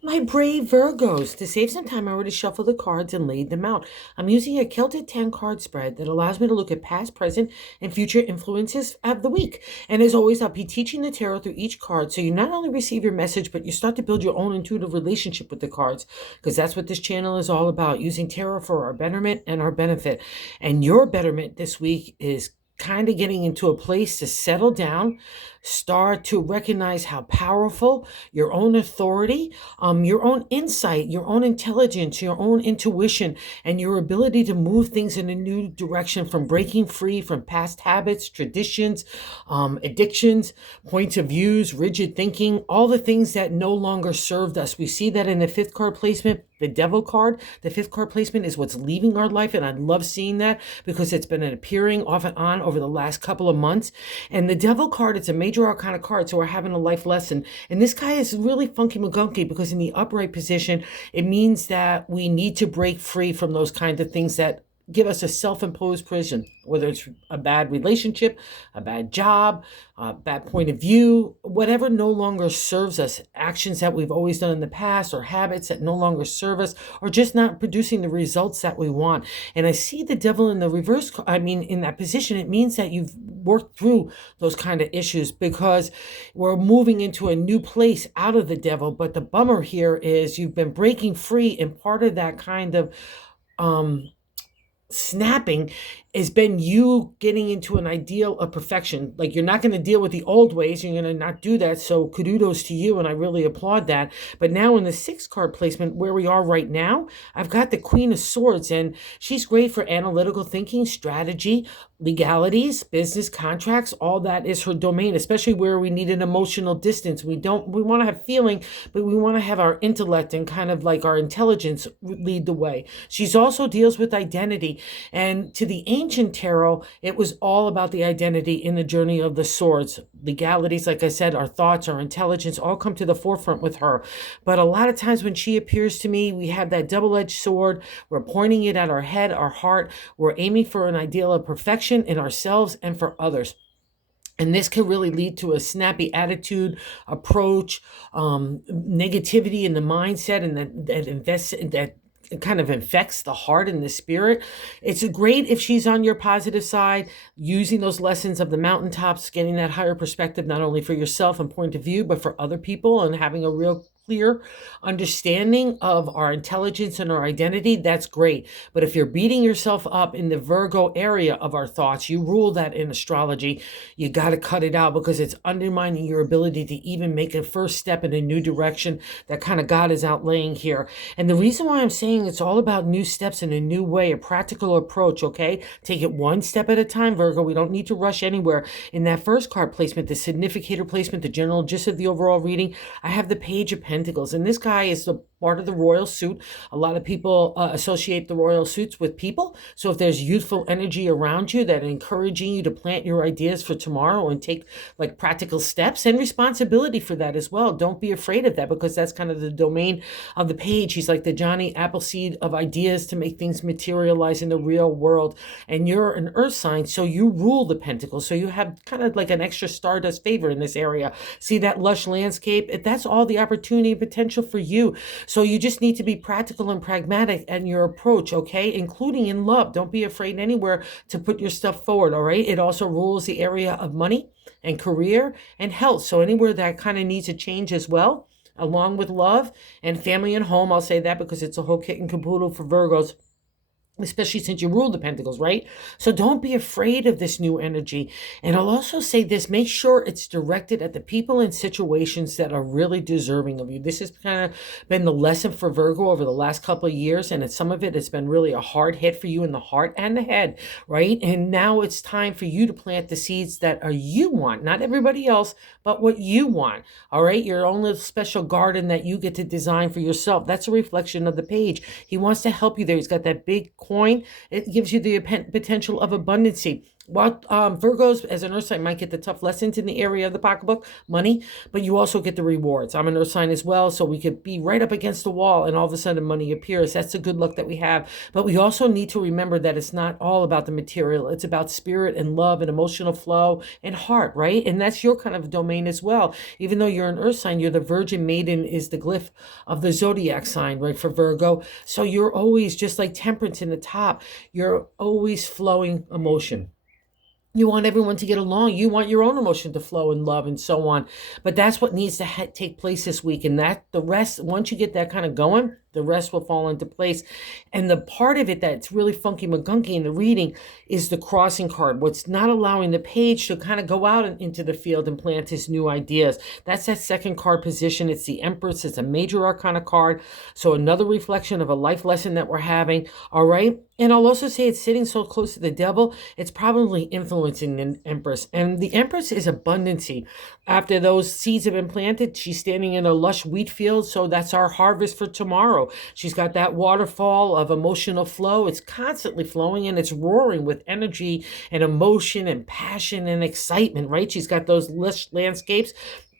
My brave Virgos, to save some time, I already shuffled the cards and laid them out. I'm using a Celtic 10 card spread that allows me to look at past, present, and future influences of the week. And as always, I'll be teaching the tarot through each card. So you not only receive your message, but you start to build your own intuitive relationship with the cards, because that's what this channel is all about, using tarot for our betterment and our benefit. And your betterment this week is kind of getting into a place to settle down, start to recognize how powerful your own authority, your own insight, your own intelligence, your own intuition, and your ability to move things in a new direction, from breaking free from past habits, traditions, addictions, points of views, rigid thinking, all the things that no longer served us. We see that in the fifth card placement. The devil card, the fifth card placement, is what's leaving our life. And I love seeing that because it's been appearing off and on over the last couple of months. And the devil card, it's a major arcana card. So we're having a life lesson. And this guy is really funky McGunky because in the upright position, it means that we need to break free from those kinds of things that give us a self-imposed prison, whether it's a bad relationship, a bad job, a bad point of view, whatever no longer serves us, actions that we've always done in the past, or habits that no longer serve us, or just not producing the results that we want. And I see the devil in the reverse, in that position. It means that you've worked through those kind of issues because we're moving into a new place out of the devil. But the bummer here is you've been breaking free, and part of that kind of snapping has been you getting into an ideal of perfection. Like, you're not going to deal with the old ways. You're going to not do that. So kudos to you. And I really applaud that. But now in the sixth card placement where we are right now, I've got the Queen of Swords, and she's great for analytical thinking, strategy, legalities, business contracts. All that is her domain, especially where we need an emotional distance. We want to have feeling, but we want to have our intellect and kind of like our intelligence lead the way. She's also deals with identity. And to the ancient tarot, it was all about the identity in the journey of the swords. Legalities, like I said, our thoughts, our intelligence, all come to the forefront with her. But a lot of times when she appears to me, we have that double-edged sword. We're pointing it at our head, our heart. We're aiming for an ideal of perfection in ourselves and for others. And this can really lead to a snappy attitude, approach, negativity in the mindset, and that kind of infects the heart and the spirit. It's great if she's on your positive side, using those lessons of the mountaintops, getting that higher perspective, not only for yourself and point of view, but for other people, and having a real clear understanding of our intelligence and our identity. That's great. But if you're beating yourself up in the Virgo area of our thoughts, you rule that in astrology, you got to cut it out because it's undermining your ability to even make a first step in a new direction that kind of God is outlaying here. And the reason why I'm saying it's all about new steps in a new way, a practical approach, okay? Take it one step at a time, Virgo. We don't need to rush anywhere. In that first card placement, the significator placement, the general gist of the overall reading, I have the Page of Pentacles. And this guy is the part of the royal suit. A lot of people associate the royal suits with people. So if there's youthful energy around you that encouraging you to plant your ideas for tomorrow and take like practical steps and responsibility for that as well, don't be afraid of that, because that's kind of the domain of the page. He's like the Johnny Appleseed of ideas to make things materialize in the real world. And you're an earth sign, so you rule the pentacles. So you have kind of like an extra stardust favor in this area. See that lush landscape? That's all the opportunity and potential for you. So you just need to be practical and pragmatic in your approach, okay? Including in love. Don't be afraid anywhere to put your stuff forward, all right? It also rules the area of money and career and health. So anywhere that kind of needs a change as well, along with love and family and home. I'll say that because it's a whole kit and caboodle for Virgos, especially since you rule the pentacles, right? So don't be afraid of this new energy. And I'll also say this, make sure it's directed at the people and situations that are really deserving of you. This has kind of been the lesson for Virgo over the last couple of years. And some of it has been really a hard hit for you in the heart and the head, right? And now it's time for you to plant the seeds that are you want, not everybody else, but what you want, all right? Your own little special garden that you get to design for yourself. That's a reflection of the page. He wants to help you there. He's got that big coin. It gives you the potential of abundancy. What Virgos as an earth sign might get the tough lessons in the area of the pocketbook, money, but you also get the rewards. I'm an earth sign as well, so we could be right up against the wall and all of a sudden money appears. That's the good luck that we have. But we also need to remember that it's not all about the material. It's about spirit and love and emotional flow and heart, right? And that's your kind of domain as well. Even though you're an earth sign, you're the Virgin Maiden is the glyph of the zodiac sign, right, for Virgo. So you're always, just like Temperance in the top, you're always flowing emotion. You want everyone to get along. You want your own emotion to flow and love and so on. But that's what needs to take place this week. And that the rest, once you get that kind of going, the rest will fall into place. And the part of it that's really funky McGunky in the reading is the crossing card. What's not allowing the page to kind of go out into the field and plant his new ideas. That's that second card position. It's the Empress. It's a major arcana card. So another reflection of a life lesson that we're having. All right. And I'll also say it's sitting so close to the devil, it's probably influencing the Empress. And the Empress is abundancy. After those seeds have been planted, she's standing in a lush wheat field. So that's our harvest for tomorrow. She's got that waterfall of emotional flow. It's constantly flowing and it's roaring with energy and emotion and passion and excitement, right? She's got those lush landscapes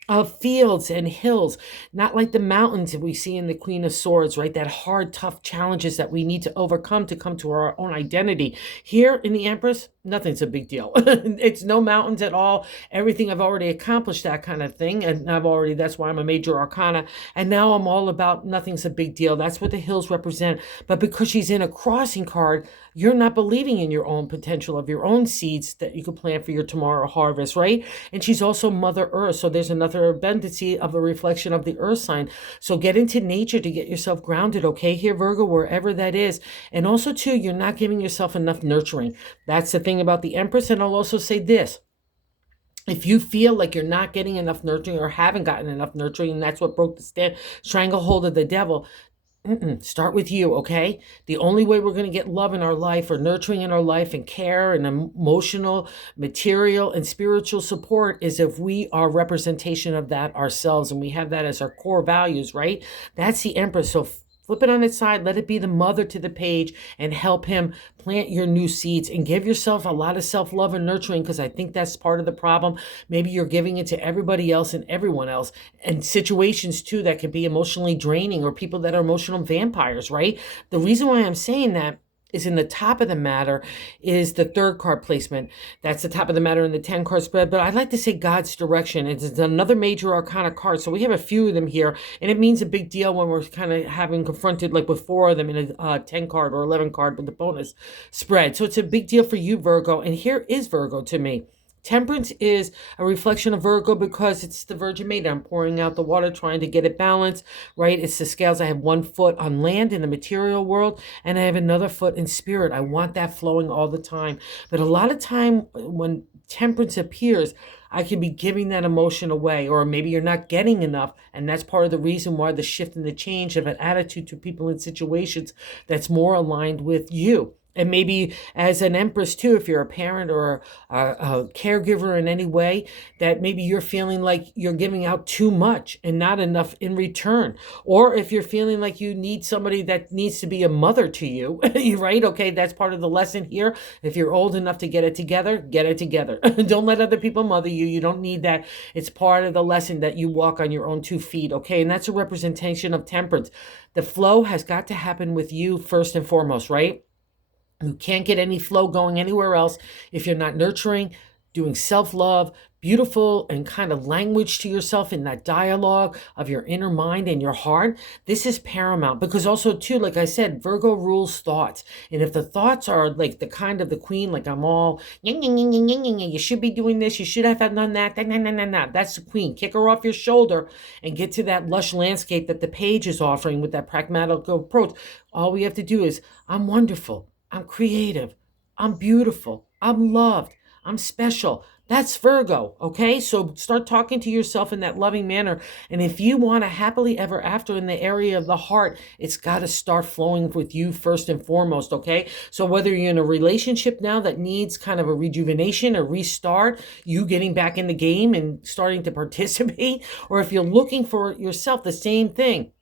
of fields and hills, not like the mountains that we see in the Queen of Swords, right? That hard, tough challenges that we need to overcome to come to our own identity. Here in the Empress, nothing's a big deal. It's no mountains at all. Everything I've already accomplished, that kind of thing. And that's why I'm a major arcana. And now I'm all about nothing's a big deal. That's what the hills represent. But because she's in a crossing card, you're not believing in your own potential of your own seeds that you could plant for your tomorrow harvest, right? And she's also Mother Earth. So there's another abundancy of a reflection of the earth sign. So get into nature to get yourself grounded, okay? Here, Virgo, wherever that is. And also, too, you're not giving yourself enough nurturing. That's the thing about the Empress. And I'll also say this. If you feel like you're not getting enough nurturing or haven't gotten enough nurturing, and that's what broke the stranglehold of the devil, start with you, okay? The only way we're going to get love in our life or nurturing in our life and care and emotional, material, and spiritual support is if we are representation of that ourselves and we have that as our core values, right? That's the Empress. So flip it on its side, let it be the mother to the page and help him plant your new seeds and give yourself a lot of self-love and nurturing, because I think that's part of the problem. Maybe you're giving it to everybody else and everyone else, and situations too that can be emotionally draining, or people that are emotional vampires, right? The reason why I'm saying that is in the top of the matter is the third card placement. That's the top of the matter in the 10 card spread. But I'd like to say God's direction. It's another major arcana card. So we have a few of them here. And it means a big deal when we're kind of having confronted like with 4 of them in a 10 card or 11 card with the bonus spread. So it's a big deal for you, Virgo. And here is Virgo to me. Temperance is a reflection of Virgo because it's the Virgin Maiden. I'm pouring out the water, trying to get it balanced, right? It's the scales. I have 1 foot on land in the material world, and I have another foot in spirit. I want that flowing all the time. But a lot of time when temperance appears, I could be giving that emotion away, or maybe you're not getting enough. And that's part of the reason why the shift and the change of an attitude to people and situations that's more aligned with you. And maybe as an Empress too, if you're a parent or a caregiver in any way, that maybe you're feeling like you're giving out too much and not enough in return. Or if you're feeling like you need somebody that needs to be a mother to you, right? Okay, that's part of the lesson here. If you're old enough to get it together, get it together. Don't let other people mother you. You don't need that. It's part of the lesson that you walk on your own 2 feet, okay? And that's a representation of temperance. The flow has got to happen with you first and foremost, right? You can't get any flow going anywhere else if you're not nurturing, doing self-love, beautiful and kind of language to yourself in that dialogue of your inner mind and your heart. This is paramount because also too, like I said, Virgo rules thoughts. And if the thoughts are like the kind of the queen, like I'm all, you should be doing this, you should have done that, that's the queen. Kick her off your shoulder and get to that lush landscape that the page is offering with that pragmatic approach. All we have to do is, I'm wonderful, I'm creative, I'm beautiful, I'm loved, I'm special. That's Virgo, okay? So start talking to yourself in that loving manner. And if you want a happily ever after in the area of the heart, it's got to start flowing with you first and foremost, okay? So whether you're in a relationship now that needs kind of a rejuvenation, a restart, you getting back in the game and starting to participate, or if you're looking for yourself, the same thing.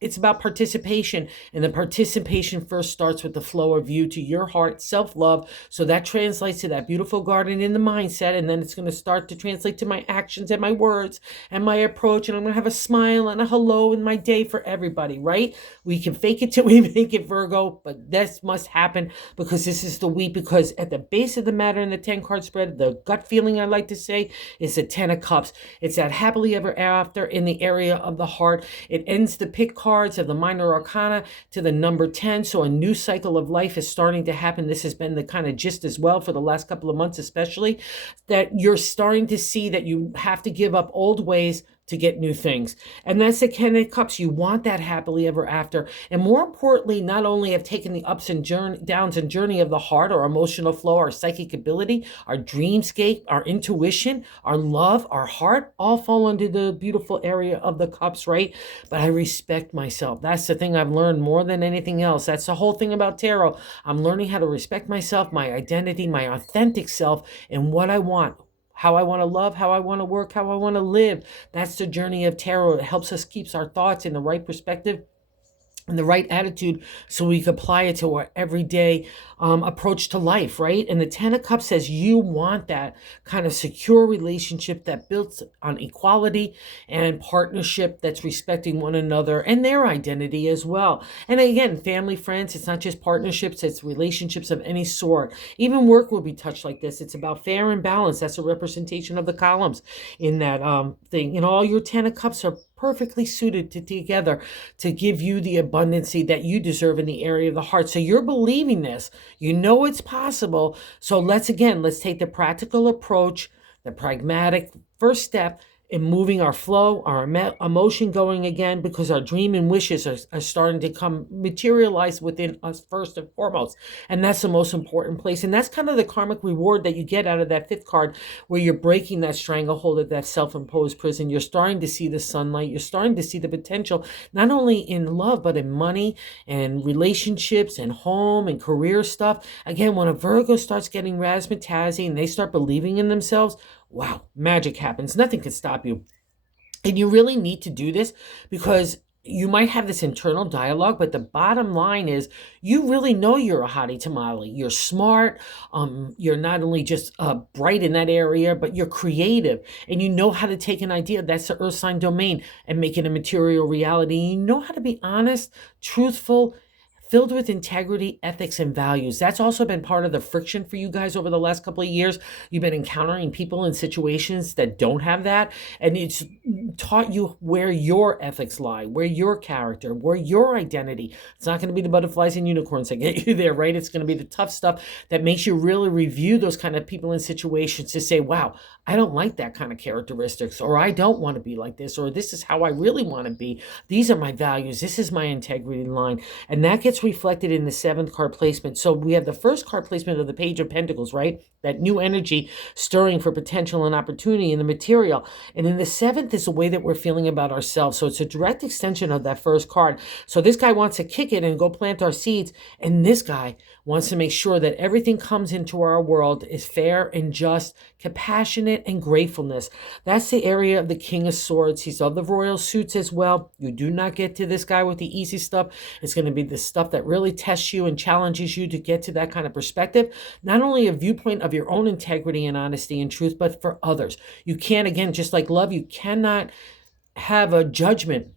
it's about participation, and the participation first starts with the flow of you to your heart, self-love. So that translates to that beautiful garden in the mindset, and then it's going to start to translate to my actions and my words and my approach, and I'm going to have a smile and a hello in my day for everybody, right? We can fake it till we make it, Virgo, but this must happen because this is the week. Because at the base of the matter in the 10 card spread, the gut feeling I like to say is the 10 of cups. It's that happily ever after in the area of the heart. It ends the pick cards of the minor arcana to the number 10. So a new cycle of life is starting to happen. This has been the kind of gist as well for the last couple of months, especially that you're starting to see that you have to give up old ways to get new things. And that's the 10 of cups. You want that happily ever after. And more importantly, not only have taken the ups and downs and journey of the heart, our emotional flow, our psychic ability, our dreamscape, our intuition, our love, our heart, all fall under the beautiful area of the cups, right? But I respect myself. That's the thing I've learned more than anything else. That's the whole thing about tarot. I'm learning how to respect myself, my identity, my authentic self, and what I want. How I want to love, how I want to work, how I want to live. That's the journey of tarot. It helps us keep our thoughts in the right perspective and the right attitude so we can apply it to our everyday approach to life, right? And the 10 of cups says you want that kind of secure relationship that builds on equality and partnership that's respecting one another and their identity as well. And again, family, friends, it's not just partnerships, it's relationships of any sort. Even work will be touched like this. It's about fair and balance. That's a representation of the columns in that thing. And all your 10 of cups are perfectly suited together to give you the abundancy that you deserve in the area of the heart. So you're believing this. You know it's possible. So let's take the practical approach, the pragmatic first step in moving our flow, our emotion going again, because our dream and wishes are starting to come materialize within us first and foremost. And that's the most important place. And that's kind of the karmic reward that you get out of that 5th card, where you're breaking that stranglehold of that self-imposed prison. You're starting to see the sunlight. You're starting to see the potential, not only in love, but in money and relationships and home and career stuff. Again, when a Virgo starts getting razzmatazzy and they start believing in themselves, wow, magic happens. Nothing can stop you. And you really need to do this because you might have this internal dialogue, but the bottom line is you really know you're a hottie tamale. You're smart. You're not only just bright in that area, but you're creative. And you know how to take an idea, that's the earth sign domain, and make it a material reality. You know how to be honest, truthful, filled with integrity, ethics, and values. That's also been part of the friction for you guys over the last couple of years. You've been encountering people in situations that don't have that, and it's taught you where your ethics lie, where your character, where your identity. It's not going to be the butterflies and unicorns that get you there, right? It's going to be the tough stuff that makes you really review those kind of people in situations to say, wow, I don't like that kind of characteristics, or I don't want to be like this, or this is how I really want to be. These are my values. This is my integrity line. And that gets reflected in the 7th card placement. So we have the first card placement of the Page of Pentacles, right? That new energy stirring for potential and opportunity in the material. And in the 7th is the way that we're feeling about ourselves. So it's a direct extension of that first card. So this guy wants to kick it and go plant our seeds. And this guy wants to make sure that everything comes into our world is fair and just, compassionate and gratefulness. That's the area of the King of Swords. He's of the royal suits as well. You do not get to this guy with the easy stuff. It's going to be the stuff that really tests you and challenges you to get to that kind of perspective. Not only a viewpoint of your own integrity and honesty and truth, but for others. You can't, again, just like love, you cannot have a judgment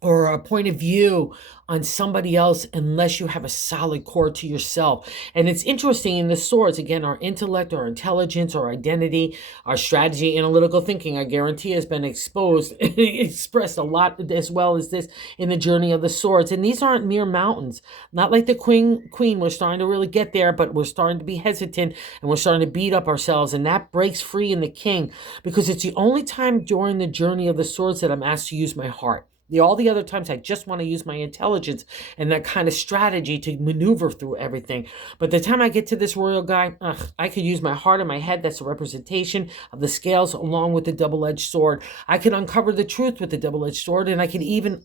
or a point of view on somebody else unless you have a solid core to yourself. And it's interesting in the swords, again, our intellect, our intelligence, our identity, our strategy, analytical thinking, I guarantee has been exposed, expressed a lot as well as this in the journey of the swords. And these aren't mere mountains, not like the queen. We're starting to really get there, but we're starting to be hesitant and we're starting to beat up ourselves. And that breaks free in the king, because it's the only time during the journey of the swords that I'm asked to use my heart. All the other times I just want to use my intelligence and that kind of strategy to maneuver through everything. But the time I get to this royal guy, I could use my heart and my head. That's a representation of the scales along with the double-edged sword. I can uncover the truth with the double-edged sword, and I could even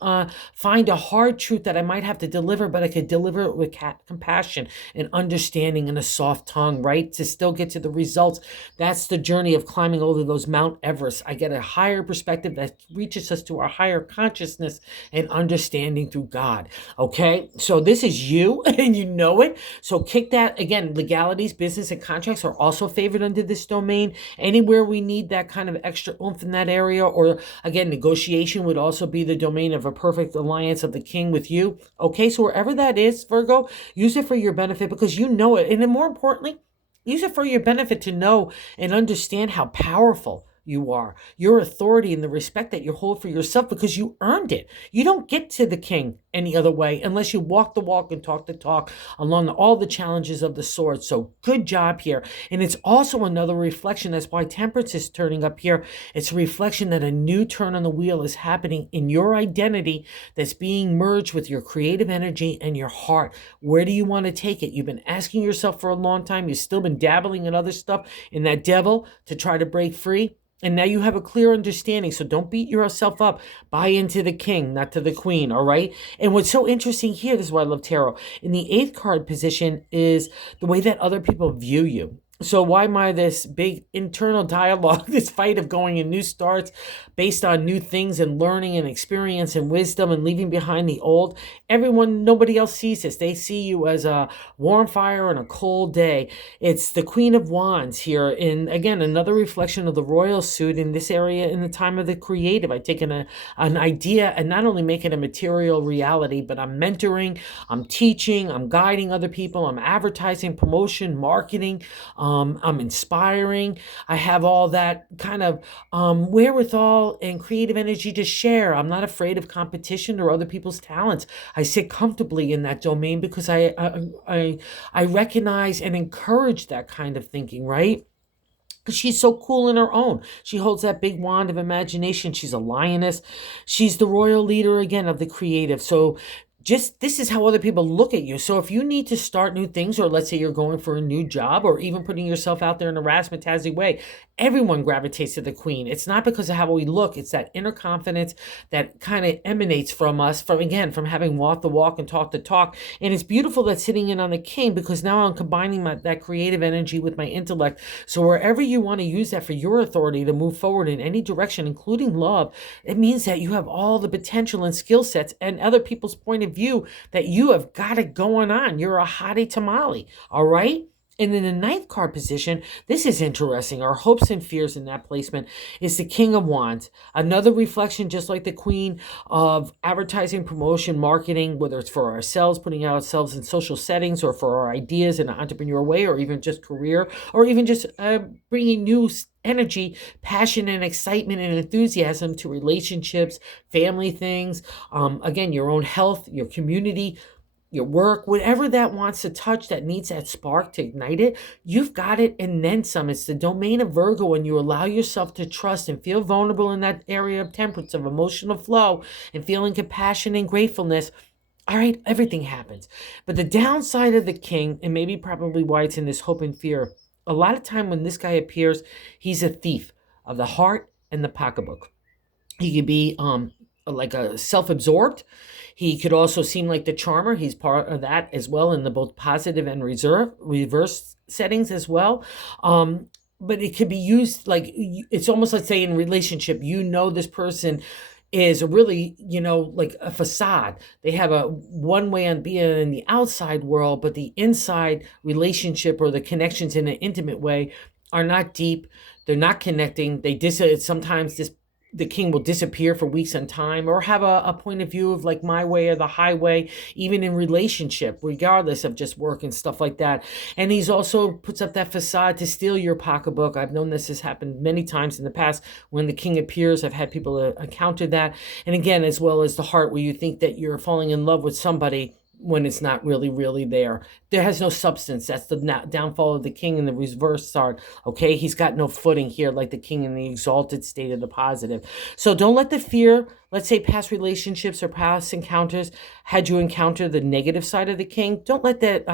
find a hard truth that I might have to deliver, but I could deliver it with compassion and understanding and a soft tongue, right? To still get to the results. That's the journey of climbing over those Mount Everest. I get a higher perspective that reaches us to our higher consciousness consciousness and understanding through God. Okay, so this is you and you know it. So kick that. Again, legalities, business, and contracts are also favored under this domain. Anywhere we need that kind of extra oomph in that area, or again, negotiation would also be the domain of a perfect alliance of the king with you. Okay, so wherever that is, Virgo, use it for your benefit because you know it. And then more importantly, use it for your benefit to know and understand how powerful you are, your authority, and the respect that you hold for yourself because you earned it. You don't get to the king any other way unless you walk the walk and talk the talk along all the challenges of the sword. So good job here. And it's also another reflection. That's why temperance is turning up here. It's a reflection that a new turn on the wheel is happening in your identity that's being merged with your creative energy and your heart. Where do you want to take it? You've been asking yourself for a long time. You've still been dabbling in other stuff in that devil to try to break free. And now you have a clear understanding. So don't beat yourself up. Buy into the king, not to the queen. All right. And what's so interesting here, this is why I love tarot, in the 8th card position is the way that other people view you. So why am I this big internal dialogue, this fight of going in new starts based on new things and learning and experience and wisdom and leaving behind the old? Nobody else sees this. They see you as a warm fire on a cold day. It's the Queen of Wands here. And again, another reflection of the royal suit in this area in the time of the creative. I've taken an idea and not only make it a material reality, but I'm mentoring, I'm teaching, I'm guiding other people, I'm advertising, promotion, marketing, I'm inspiring. I have all that kind of wherewithal and creative energy to share. I'm not afraid of competition or other people's talents. I sit comfortably in that domain because I recognize and encourage that kind of thinking, right? Because she's so cool in her own. She holds that big wand of imagination. She's a lioness. She's the royal leader again of the creative. So this is how other people look at you. So if you need to start new things, or let's say you're going for a new job, or even putting yourself out there in a razzmatazzy way, everyone gravitates to the queen. It's not because of how we look. It's that inner confidence that kind of emanates from us, from having walked the walk and talked the talk. And it's beautiful that sitting in on the king, because now I'm combining that creative energy with my intellect. So wherever you want to use that for your authority to move forward in any direction, including love, it means that you have all the potential and skill sets and other people's point of view that you have got it going on. You're a hottie tamale, all right? And in the 9th card position, this is interesting. Our hopes and fears in that placement is the King of Wands. Another reflection, just like the Queen, of advertising, promotion, marketing, whether it's for ourselves, putting ourselves in social settings, or for our ideas in an entrepreneur way, or even just career, or even just bringing new energy, passion, and excitement and enthusiasm to relationships, family things, again, your own health, your community, your work, whatever that wants to touch, that needs that spark to ignite it, you've got it and then some. It's the domain of Virgo when you allow yourself to trust and feel vulnerable in that area of temperance, of emotional flow, and feeling compassion and gratefulness. All right, everything happens. But the downside of the king, and maybe probably why it's in this hope and fear, a lot of time when this guy appears, he's a thief of the heart and the pocketbook. He could be like a self-absorbed. He could also seem like the charmer. He's part of that as well in the both positive and reverse settings as well. But it could be used like, it's almost like, say, in relationship, this person is really, like a facade. They have a one way on being in the outside world, but the inside relationship or the connections in an intimate way are not deep. They're not connecting. Sometimes the king will disappear for weeks on time, or have a point of view of like my way or the highway, even in relationship, regardless of just work and stuff like that. And he's also puts up that facade to steal your pocketbook. I've known this has happened many times in the past. When the king appears, I've had people encounter that. And again, as well as the heart, where you think that you're falling in love with somebody when it's not really there. There has no substance. That's the downfall of the king in the reverse card. Okay, he's got no footing here like the king in the exalted state of the positive. So don't let the fear, let's say past relationships or past encounters, had you encounter the negative side of the king, don't let that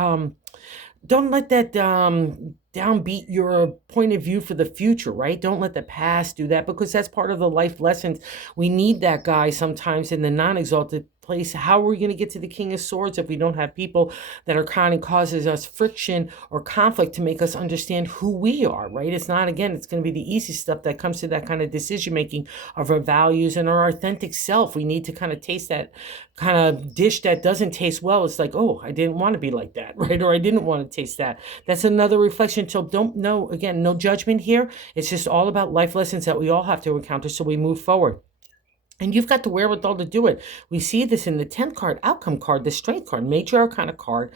downbeat your point of view for the future, right? Don't let the past do that, because that's part of the life lessons. We need that guy sometimes in the non-exalted place. How are we going to get to the King of Swords if we don't have people that are kind of causes us friction or conflict to make us understand who we are, right? It's not, again, it's going to be the easy stuff that comes to that kind of decision making of our values and our authentic self. We need to kind of taste that kind of dish that doesn't taste well. It's like, oh, I didn't want to be like that, right? Or I didn't want to taste that. That's another reflection. So don't know, again, no judgment here. It's just all about life lessons that we all have to encounter so we move forward. And you've got the wherewithal to do it. We see this in the 10th card, outcome card, the strength card, major arcana card,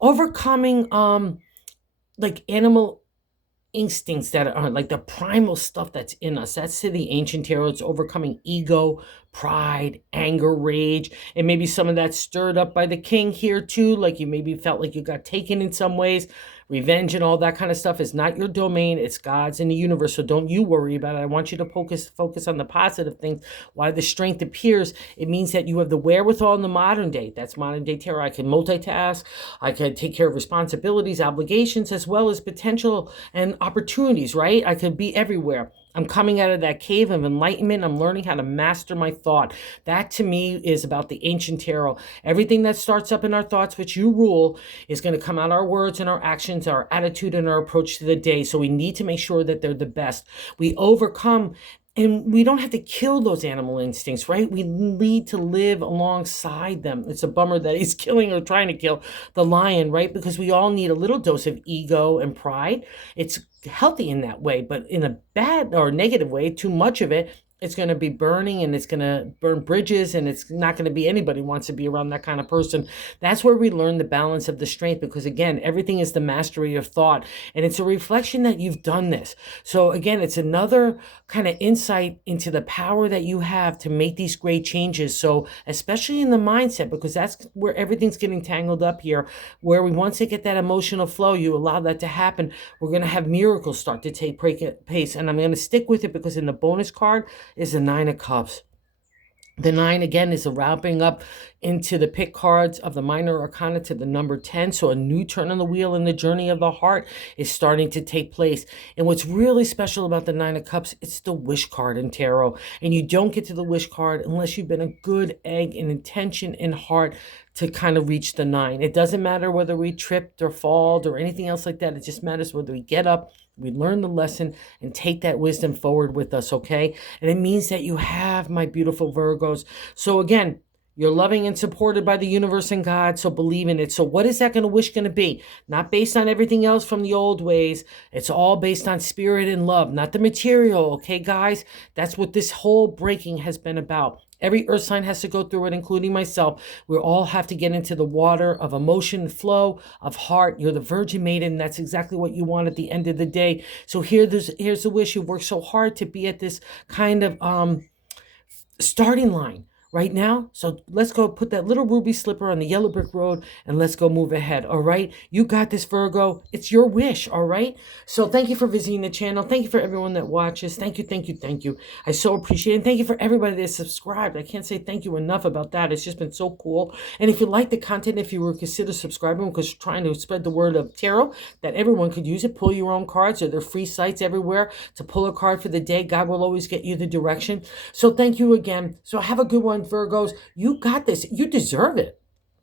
overcoming like animal instincts that are like the primal stuff that's in us. That's to the ancient tarot. It's overcoming ego, pride, anger, rage, and maybe some of that stirred up by the king here too. Like you maybe felt like you got taken in some ways. Revenge and all that kind of stuff is not your domain. It's God's in the universe. So don't you worry about it. I want you to focus on the positive things. Why the strength appears, it means that you have the wherewithal in the modern day. That's modern day tarot. I can multitask. I can take care of responsibilities, obligations, as well as potential and opportunities, right? I could be everywhere. I'm coming out of that cave of enlightenment. I'm learning how to master my thought. That to me is about the ancient tarot. Everything that starts up in our thoughts, which you rule, is going to come out our words and our actions, our attitude and our approach to the day. So we need to make sure that they're the best. We overcome. And we don't have to kill those animal instincts, right? We need to live alongside them. It's a bummer that he's killing or trying to kill the lion, right? Because we all need a little dose of ego and pride. It's healthy in that way, but in a bad or negative way, too much of it, it's going to be burning and it's going to burn bridges and it's not going to be anybody wants to be around that kind of person. That's where we learn the balance of the strength because, again, everything is the mastery of thought and it's a reflection that you've done this. So, again, it's another kind of insight into the power that you have to make these great changes. So, especially in the mindset, because that's where everything's getting tangled up here, where we once they get that emotional flow, you allow that to happen, we're going to have miracles start to take place. And I'm going to stick with it because in the bonus card, is the 9 of Cups. The 9, again, is a wrapping up into the pick cards of the minor arcana to the number 10. So a new turn on the wheel in the journey of the heart is starting to take place. And what's really special about the 9 of Cups, it's the wish card in tarot. And you don't get to the wish card unless you've been a good egg in intention and heart to kind of reach the 9. It doesn't matter whether we tripped or falled or anything else like that. It just matters whether we get up, we learn the lesson, and take that wisdom forward with us, okay? And it means that you have, my beautiful Virgos. So again, you're loving and supported by the universe and God, so believe in it. So what is that wish going to be? Not based on everything else from the old ways. It's all based on spirit and love, not the material, okay, guys? That's what this whole breaking has been about. Every earth sign has to go through it, including myself. We all have to get into the water of emotion, flow, of heart. You're the Virgin Maiden. That's exactly what you want at the end of the day. So here's the wish. You've worked so hard to be at this kind of starting line right now. So let's go put that little ruby slipper on the yellow brick road and let's go move ahead. All right. You got this, Virgo. It's your wish. All right. So thank you for visiting the channel. Thank you for everyone that watches. Thank you. Thank you. Thank you. I so appreciate it. And thank you for everybody that subscribed. I can't say thank you enough about that. It's just been so cool. And if you like the content, if you were consider subscribing because you're trying to spread the word of tarot that everyone could use it, pull your own cards. There are free sites everywhere to pull a card for the day. God will always get you the direction. So thank you again. So have a good one, Virgos. You got this. You deserve it.